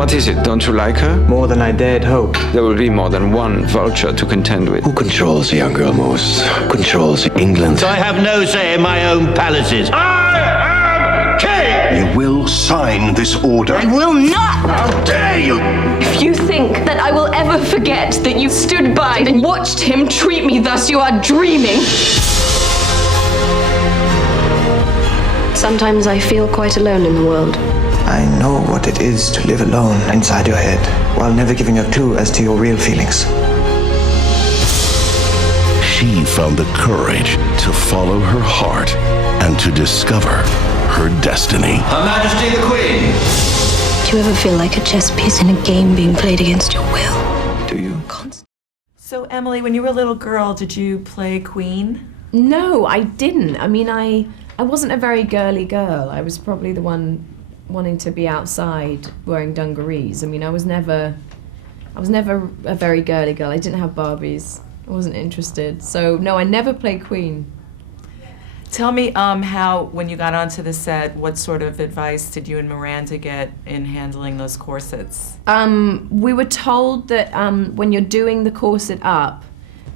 What is it? Don't you like her? More than I dared hope. There will be more than one vulture to contend with. Who controls the young girl most? Who controls England? I have no say in my own palaces. I am king! You will sign this order. I will not! How dare you! If you think that I will ever forget that you stood by and watched him treat me thus, you are dreaming. Sometimes I feel quite alone in the world. I know what it is to live alone inside your head, while never giving a clue as to your real feelings. She found the courage to follow her heart and to discover her destiny. Her Majesty the Queen! Do you ever feel like a chess piece in a game being played against your will? Do you? So, Emily, when you were a little girl, did you play Queen? No, I didn't. I mean, I wasn't a very girly girl. I was probably the one wanting to be outside wearing dungarees. I mean, I was never a very girly girl. I didn't have Barbies. I wasn't interested. So, no, I never played Queen. Tell me how, when you got onto the set, what sort of advice did you and Miranda get in handling those corsets? We were told that when you're doing the corset up,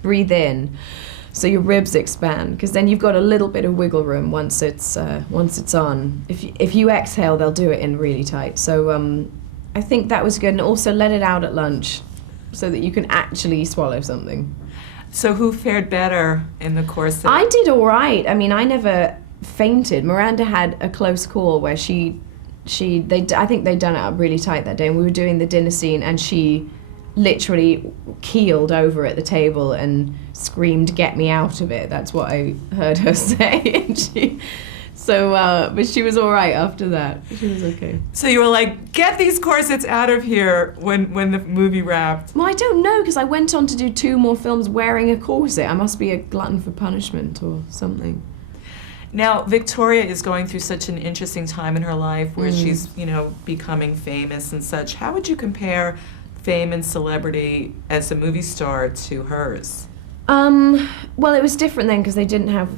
breathe in, so your ribs expand, because then you've got a little bit of wiggle room once it's on. If you exhale, they'll do it in really tight. So I think that was good, and also let it out at lunch, so that you can actually swallow something. So who fared better in the corset? I did all right. I mean, I never fainted. Miranda had a close call where I think they'd done it up really tight that day, and we were doing the dinner scene, and she literally keeled over at the table and screamed, "Get me out of it." That's what I heard her say. And but she was all right after that. She was okay. So you were like, "Get these corsets out of here" when the movie wrapped? Well, I don't know, because I went on to do 2 more films wearing a corset. I must be a glutton for punishment or something. Now, Victoria is going through such an interesting time in her life where she's, becoming famous and such. How would you compare fame and celebrity as a movie star to hers? Well, it was different then because they didn't have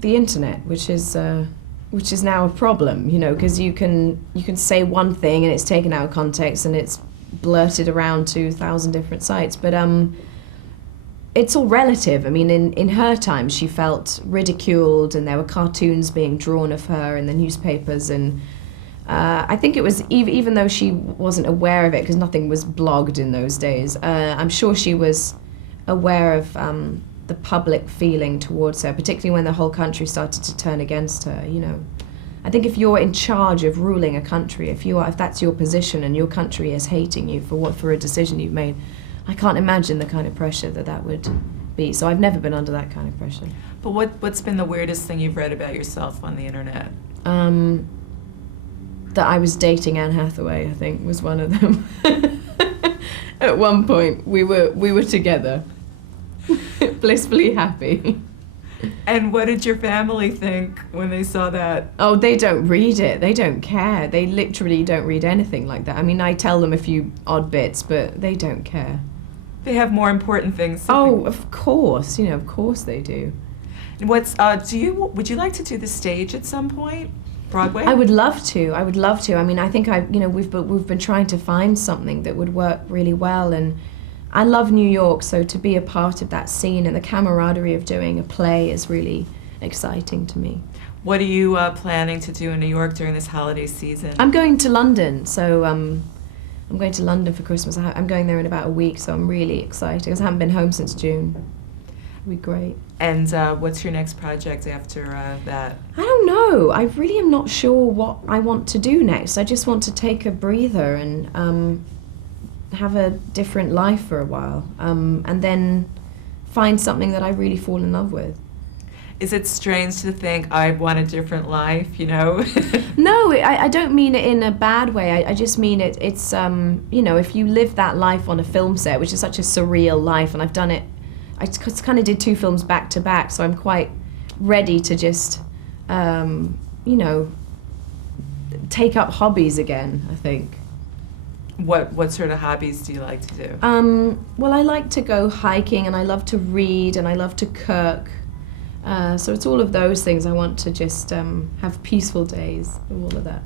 the internet, which is now a problem, because you can say one thing and it's taken out of context and it's blurted around to 1,000 different sites. But it's all relative. I mean, in her time, she felt ridiculed, and there were cartoons being drawn of her in the newspapers, and I think it was, even though she wasn't aware of it, because nothing was blogged in those days, I'm sure she was aware of the public feeling towards her, particularly when the whole country started to turn against her, I think if you're in charge of ruling a country, if that's your position and your country is hating you for a decision you've made, I can't imagine the kind of pressure that would be. So I've never been under that kind of pressure. But what's been the weirdest thing you've read about yourself on the internet? That I was dating Anne Hathaway, I think, was one of them. At one point, we were together, blissfully happy. And what did your family think when they saw that? Oh, they don't read it. They don't care. They literally don't read anything like that. I mean, I tell them a few odd bits, but they don't care. They have more important things. Oh, of course. Of course they do. Would you like to do the stage at some point? Broadway? I would love to. I mean, I think we've been trying to find something that would work really well, and I love New York, so to be a part of that scene and the camaraderie of doing a play is really exciting to me. What are you planning to do in New York during this holiday season? I'm going to London, so I'm going to London for Christmas. I'm going there in about a week, so I'm really excited because I haven't been home since June. It'll be great. And what's your next project after that? I don't know. I really am not sure what I want to do next. I just want to take a breather and have a different life for a while, and then find something that I really fall in love with. Is it strange to think I want a different life, No, I don't mean it in a bad way. I just mean it's if you live that life on a film set, which is such a surreal life, and I've done it, I kind of did 2 films back to back, so I'm quite ready to just, take up hobbies again, I think. What sort of hobbies do you like to do? Well, I like to go hiking, and I love to read, and I love to cook. So it's all of those things. I want to just have peaceful days, all of that.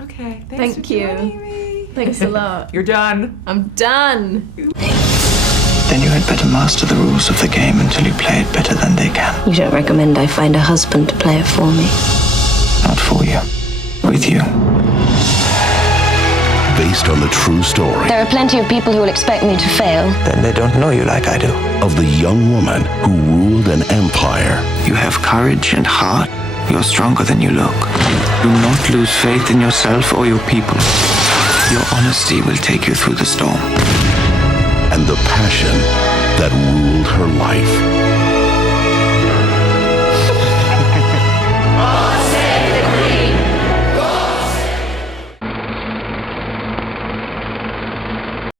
Okay, thanks for joining me. Thanks a lot. You're done. I'm done. Then you had better master the rules of the game until you play it better than they can. You don't recommend I find a husband to play it for me? Not for you. With you. Based on the true story There are plenty of people who will expect me to fail. Then they don't know you like I do. of the young woman who ruled an empire. You have courage and heart. You're stronger than you look. Do not lose faith in yourself or your people. Your honesty will take you through the storm. And the passion that ruled her life.